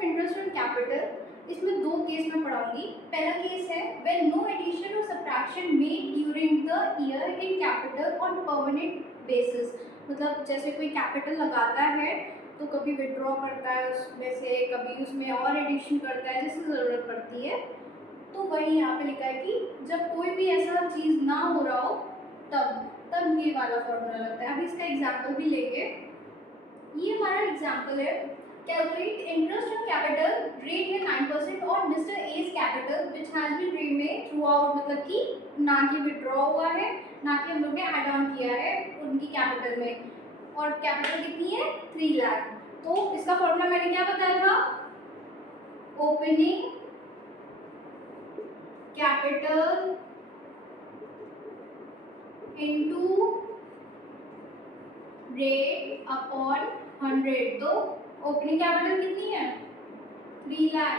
Of interest on capital, इसमें दो case में पढ़ाऊंगी। पहला केस है व्हेन नो एडिशन और subtraction made during the year in capital on permanent basis. मतलब जैसे कोई कैपिटल लगाता है तो कभी विड्रॉ करता है उसमें से, कभी उसमें और एडिशन करता है जैसे ज़रूरत पड़ती है। तो वही यहाँ पे लिखा है कि जब कोई भी ऐसा चीज़ ना हो रहा हो तब तब ये वाला फॉर्मूला लगता है। अब इसका एग्जाम्पल भी लेंगे। ये हमारा एग्जाम्पल है, calculate interest on capital, rate है 9% और Mr A's capital which has been remain throughout, मतलब कि ना कि विड्रॉ हुआ है ना कि हम लोग ने ऐड ऑन किया है उनकी कैपिटल में, और कैपिटल कितनी है 3 लाख। तो इसका फॉर्मूला मैंने क्या बताया था, opening capital into rate upon 100। तो ओपनिंग कैपिटल कितनी है 3 लाख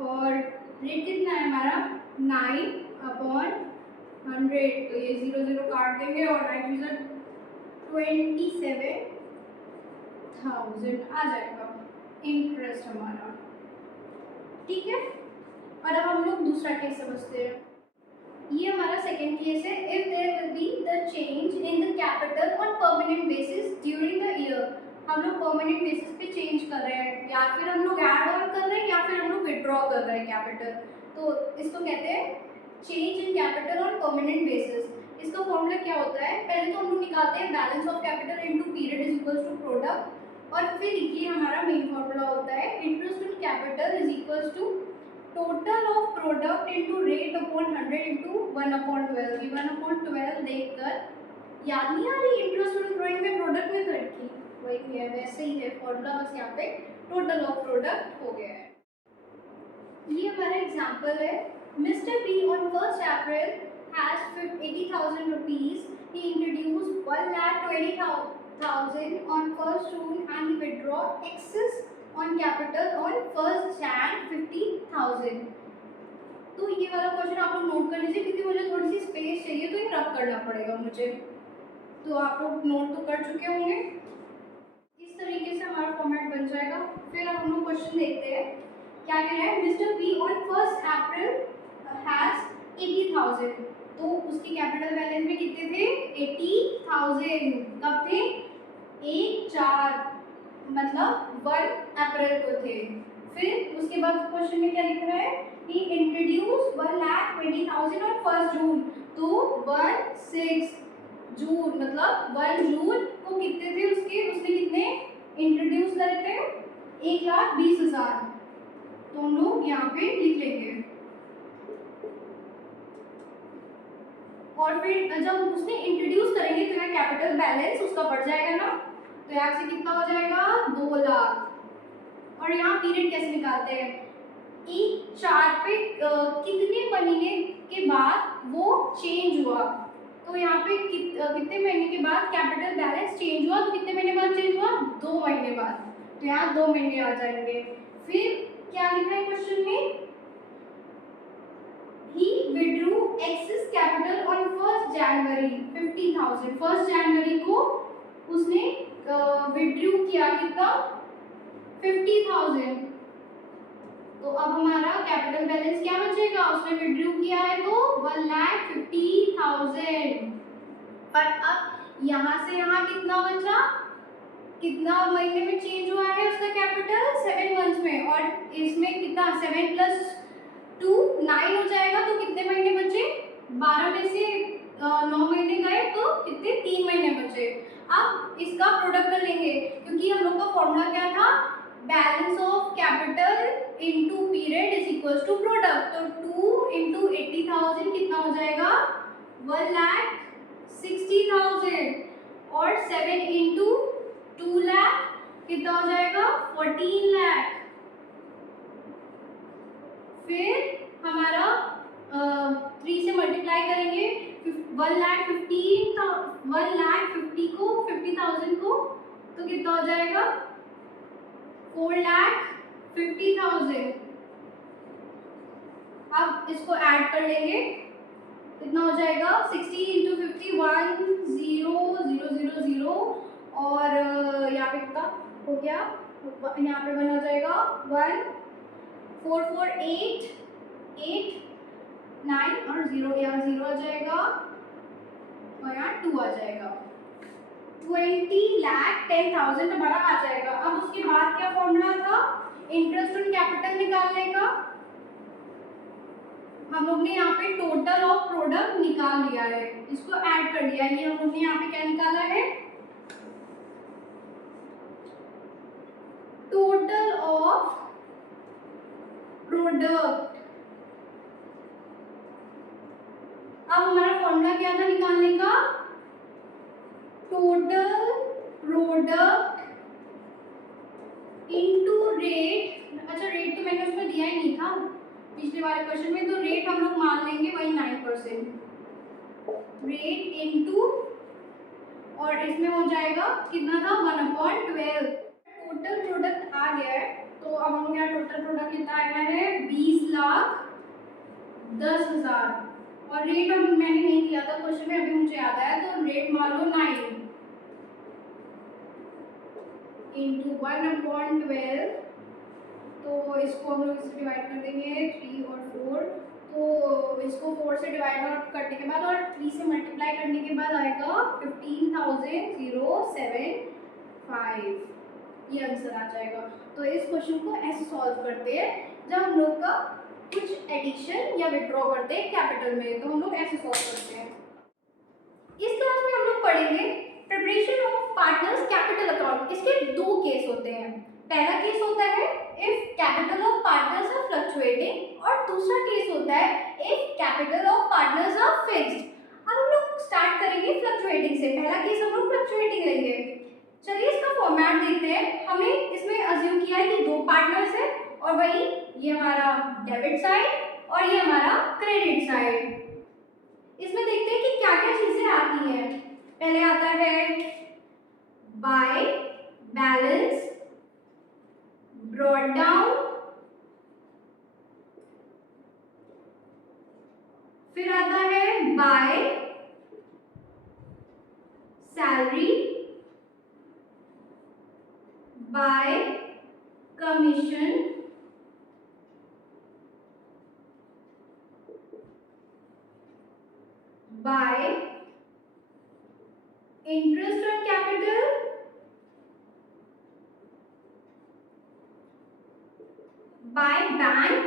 और रेट कितना है हमारा 9/100। तो ये 0 0 काट देंगे और 27,000 आ जाएगा इंटरेस्ट हमारा। ठीक है, और अब हम लोग दूसरा केस समझते हैं। ये हमारा सेकेंड केस है, if there will be the change in the capital on permanent basis during the year. हम लोग परमानेंट बेसिस पे चेंज कर रहे हैं, या फिर हम लोग ऐड ऑन कर रहे हैं, या फिर हम लोग विड्रॉ कर रहे हैं कैपिटल। तो इसको कहते हैं change in capital on permanent basis. इसका फॉर्मूला क्या होता है, पहले तो हम लोग निकालते हैं balance of capital into period is equals to product, और फिर ये हमारा मेन फॉर्मूला होता है interest on capital is equals to total of product into rate upon 100 into 1/12। 1/12 देखकर याद नहीं आ रही, इंटरेस्ट ऑन ड्राइंग में प्रोडक्ट में कट की वही है, वैसे ही है फॉर्मूला, बस यहाँ पे टोटल ऑफ प्रोडक्ट हो गया है। ये हमारा एग्जांपल है, mister be on 1st April has 80,000 rupees, he introduced 1,20,000 on 1st June and he withdraw excess on capital on 1st Jan 50,000। तो ये वाला क्वेश्चन आप लोग नोट कर लीजिए, क्योंकि मुझे थोड़ी सी स्पेस चाहिए तो ये रब करना पड़ेगा मुझे। तो आप लोग नोट तो कर चुके होंगे। इस तरीके से हमारा फॉर्मेट बन जाएगा। फिर अब हम लोग क्वेश्चन देखते हैं क्या कह रहा है, mister be on 1st April has 80,000। तो उसकी कैपिटल बैलेंस में कितने थे 80,000। कब थे 1/4 मतलब 1 अप्रैल को थे। फिर उसके बाद क्वेश्चन में क्या लिख रहा है, he introduced 1,20,000 on 1st June। तो 1/6 जून मतलब 1 जून को कितने थे उसके, उसने कितने इंट्रोड्यूस करे थे 1,20,000। तो हम लोग यहाँ पे लिख लेंगे। और फिर जब उसने इंट्रोड्यूस करेंगे तो यहाँ कैपिटल बैलेंस उसका बढ़ जाएगा ना, तो यहाँ से कितना हो जाएगा 2 लाख। और यहाँ पीरियड कैसे निकालते हैं, 1/4 पे कितने महीने के बाद वो चेंज हुआ। तो यहाँ पे कितने महीने के बाद कैपिटल बैलेंस चेंज हुआ, तो कितने महीने बाद चेंज हुआ 2 महीने बाद, तो यहाँ 2 महीने आ जाएंगे। फिर क्या लिखा है क्वेश्चन में, he withdrew excess capital on 1st January 50,000। 1st जनवरी को उसने विड्रू किया कितना 50,000। तो अब हमारा कैपिटल बैलेंस क्या बचेगा, उसने विड्रू किया है तो 1,50,000। और अब यहाँ से यहाँ कितना बचा, कितना महीने में चेंज हुआ है उसका कैपिटल 7 मंथ्स में, और इसमें कितना 7 + 2 9 हो जाएगा। तो कितने महीने बचे, 12 में से 9 महीने गए तो कितने 3 महीने बचे। अब इसका प्रोडक्ट कर लेंगे, क्योंकि हम लोग का फॉर्मूला क्या था, balance of capital into period is equals to product. तो 2 × 80,000 कितना हो जाएगा 1,60,000, और 7 × 2 लाख कितना हो जाएगा 14 लाख। फिर हमारा 3 से मल्टीप्लाई करेंगे 1,50,000 को 50,000 को, तो कितना हो जाएगा 4,50,000। अब इसको ऐड कर लेंगे, कितना हो जाएगा 60 × 50 1,0,0,0,0, और यहाँ पे कितना हो गया, यहाँ पे 1 आ जाएगा, 1 4 4 8 8 9 और 0, यहाँ 0 आ जाएगा और यहाँ 2 आ जाएगा। 20,10,000 हमारा आ जाएगा। अब उसके बाद क्या फॉर्मूला था इंटरेस्ट ऑन कैपिटल निकालने का? हम लोग ने यहाँ पे टोटल ऑफ प्रोडक्ट निकाल लिया है, इसको ऐड कर लिया है। ये हम लोग ने यहाँ पे क्या निकाला है? Total of product. अब हमारा फॉर्मूला क्या था निकालने का? Total product into rate. अच्छा, रेट तो मैंने उसमें दिया ही नहीं था पिछले वाले क्वेश्चन में, तो रेट हम लोग मान लेंगे वही 9%। रेट इनटू, और इसमें हो जाएगा कितना था 1/12। टोटल प्रोडक्ट आ गया है, तो अब हम यहाँ टोटल प्रोडक्ट कितना आया है? 20,10,000। और रेट अब मैंने नहीं दिया था क्वेश्चन में, अभी मुझे याद आया, तो रेट मान लो 9 इंटू 1/12। तो इसको हम लोग इससे डिवाइड कर देंगे 3 और 4, तो इसको 4 से डिवाइड आउट करने के बाद और 3 से मल्टीप्लाई करने के बाद आएगा 15,075, ये आंसर आ जाएगा। तो इस क्वेश्चन को ऐसे सॉल्व करते हैं जब हम लोग का कुछ एडिशन या विड्रॉ करते हैं कैपिटल में, तो हम लोग ऐसे सॉल्व करते हैं। इस क्लास में हम लोग पढ़ेंगे preparation of partners capital account. इसके 2 केस होते हैं। पहला केस होता है if capital of partners are fluctuating, और दूसरा केस होता है if capital of partners are fixed. अब हम लोग स्टार्ट करेंगे फ्लक्चुएटिंग से। पहला केस हम लोग फ्लक्चुएटिंग लेंगे। चलिए इसका फॉर्मेट देखते हैं। हमने इसमें अज्यूम किया है कि 2 पार्टनर्स हैं, और वही ये हमारा डेबिट साइड और ये हमारा क्रेडिट साइड। इसमें देखते हैं कि क्या क्या चीजें आती हैं। पहले आता है बाय बैलेंस, ब्रॉट डाउन, फिर आता है by salary, bye commission, bye interest on capital, by bank,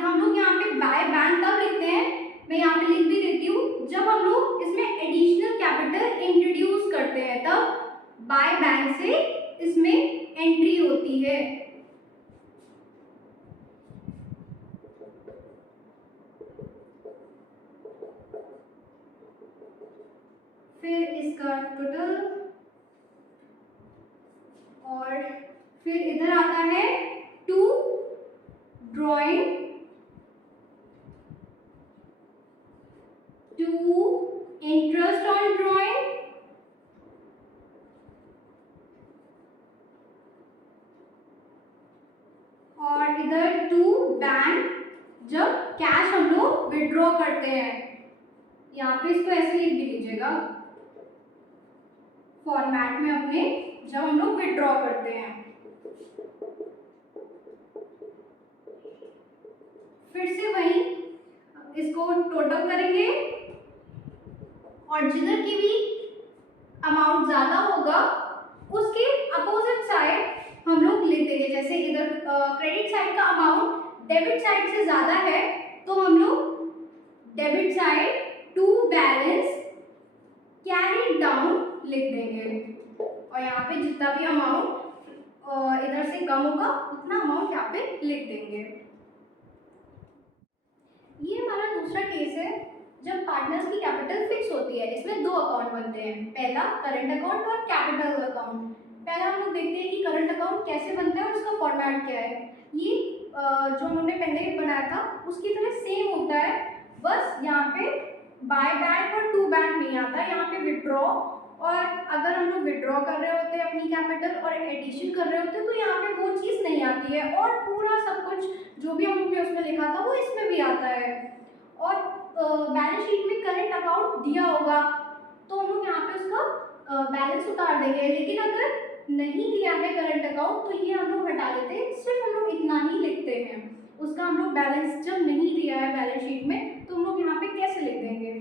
हम लोग यहाँ पे बाय बैंक तब लिखते हैं, मैं यहाँ पे लिख भी देती हूँ, जब हम लोग इसमें एडिशनल कैपिटल इंट्रोड्यूस करते हैं, तब बाय बैंक से इसमें एंट्री होती है। फिर इसका टोटल, और फिर इधर आता है to drawing, to interest on drawing, और इधर टू बैंक जब कैश हम लोग विड्रॉ करते हैं। यहाँ पे इसको ऐसे लिख भी लीजिएगा फॉर्मेट में अपने, जब हम लोग विड्रॉ करते हैं। फिर से वही इसको टोटल करेंगे, और जिधर की भी अमाउंट ज्यादा होगा उसके अपोजिट साइड हम लोग लिख देंगे। जैसे इधर क्रेडिट साइड का अमाउंट डेबिट साइड से ज्यादा है, तो हम लोग debit side to balance carry down लिख देंगे, और यहाँ पे जितना भी अमाउंट इधर से कम होगा उतना अमाउंट यहाँ पे लिख देंगे। ये हमारा दूसरा केस है जब पार्टनर्स की कैपिटल फिक्स होती है। इसमें 2 अकाउंट बनते हैं, पहला करंट अकाउंट और कैपिटल अकाउंट। पहला हम लोग देखते हैं कि करंट अकाउंट कैसे बनता है और उसका फॉर्मेट क्या है। ये जो हमने पहले बनाया था उसकी तरह सेम होता है, बस यहाँ पे बाय बैंक और टू बैंक नहीं आता, यहाँ पे विड्रॉ। और अगर हम लोग विड्रॉ कर रहे होते हैं अपनी कैपिटल और एडिशन कर रहे होते हैं, तो यहाँ पे वो चीज़ नहीं आती है, और पूरा सब कुछ जो भी हम लोग ने उसमें लिखा था वो इसमें भी आता है। और बैलेंस शीट में करंट अकाउंट दिया होगा, तो हम लोग यहाँ पे उसका बैलेंस उतार देंगे। लेकिन अगर नहीं दिया है करंट अकाउंट तो ये हम लोग हटा देते हैं, सिर्फ हम लोग इतना ही लिखते हैं। उसका हम लोग बैलेंस जब नहीं दिया है बैलेंस शीट में तो हम लोग यहाँ पे कैसे लिख देंगे।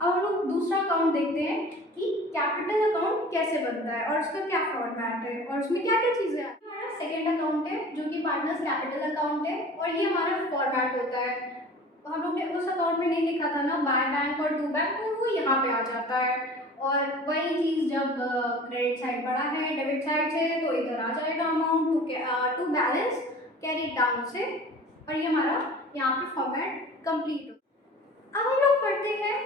अब हम लोग दूसरा अकाउंट देखते हैं कि कैपिटल अकाउंट कैसे बनता है और उसका क्या फॉर्मेट है और उसमें क्या क्या चीज़ें आती हैं। हमारा सेकेंड अकाउंट है जो कि पार्टनर्स कैपिटल अकाउंट है और ये हमारा फॉर्मेट होता है। हम लोग ने उस अकाउंट में नहीं लिखा था ना बाय बैंक और टू बैंक, तो वो यहाँ पे आ जाता है। और वही चीज़ जब क्रेडिट साइड बढ़ा है डेबिट साइड से तो इधर आ जाएगा amount to balance carry down से, और ये हमारा यहाँ पे फॉर्मेट कंप्लीट हो। अब हम लोग पढ़ते हैं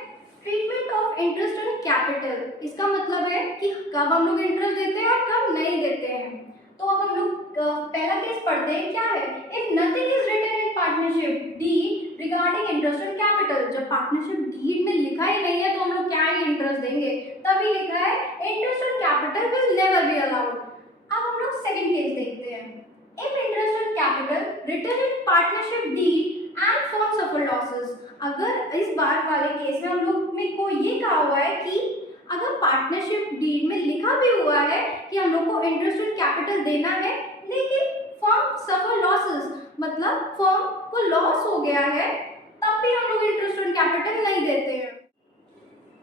treatment of interest on capital. इसका मतलब है कि कब हम लोग इंटरेस्ट देते हैं और कब नहीं देते हैं। तो अब हम लोग पहला केस पढ़ते हैं, क्या है, if nothing is written in partnership deed regarding interest on capital. जब पार्टनरशिप डीड में लिखा ही नहीं है तो हम लोग क्या ही इंटरेस्ट देंगे। तभी लिखा है interest on capital will never be allowed. अब हम लोग सेकंड केस देखते हैं, if interest on capital written in partnership deed and firm suffer losses. अगर इस बार वाले केस में हम लोग में को ये कहा हुआ है कि अगर पार्टनरशिप डीड में लिखा भी हुआ है कि हम लोग को इंटरेस्ट ऑन कैपिटल देना है, लेकिन फर्म सफर लॉसेस, मतलब फर्म को लॉस हो गया है, तब भी हम लोग इंटरेस्ट ऑन कैपिटल नहीं देते हैं।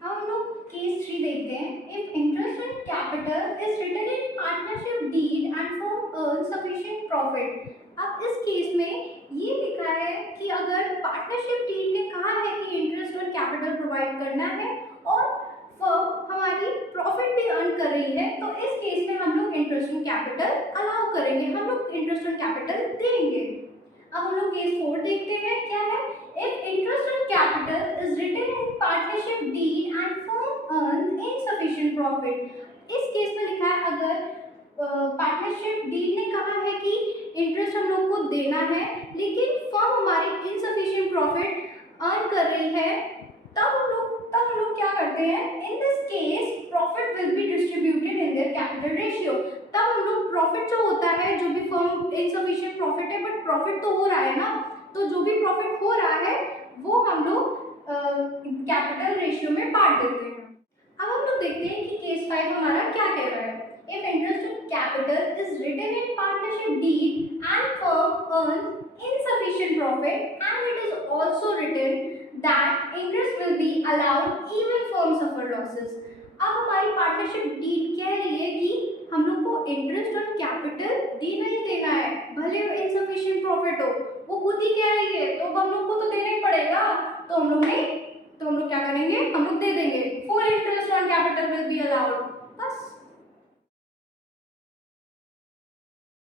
अब हम लोग केस 3 देखते हैं, if interest on capital is written in partnership deed and firm earn sufficient profit. अब इस केस में ये लिखा है कि अगर पार्टनरशिप डीड ने कहा है कि इंटरेस्ट ऑन कैपिटल प्रोवाइड करना है और फर्म हमारी प्रॉफिट भी अर्न कर रही है, तो इस केस में हम लोग इंटरेस्ट ऑन कैपिटल अलाउ करेंगे, हम लोग इंटरेस्ट ऑन कैपिटल देंगे। अब हम लोग केस 4 देखते हैं, क्या है, if interest on capital is written in partnership deed and firm earn insufficient profit. इस केस में लिखा है अगर पार्टनरशिप डीड ने कहा है कि इंटरेस्ट हम लोग को देना है लेकिन फर्म हमारी इनसफिशिएंट प्रॉफिट अर्न कर रही है, तब हम लोग क्या करते हैं, in this case profit will be distributed in their capital ratio. तब हम लोग प्रॉफिट जो होता है, जो भी फर्म इनसफिशिएंट प्रॉफिट है बट प्रॉफिट तो हो रहा है ना, तो जो भी प्रॉफिट हो रहा है वो हम लोग कैपिटल रेशियो में बांट देते हैं। अब हम लोग देखते हैं कि केस 5 हमारा क्या कह रहा है, if interest on capital is written in partnership deed and firm earn insufficient profit and it is also written that interest will be allowed even firm suffer losses। अब हमारी पार्टनरशिप डीड कह रही है कि हम लोग को इंटरेस्ट ऑन कैपिटल देना ही देना है, भले वो इनसफिशिएंट प्रॉफिट हो, वो खुद ही कह रही है तो हम लोग को तो देना ही पड़ेगा। तो हम लोग क्या करेंगे, हम लोग दे देंगे, full interest on capital will be allowed.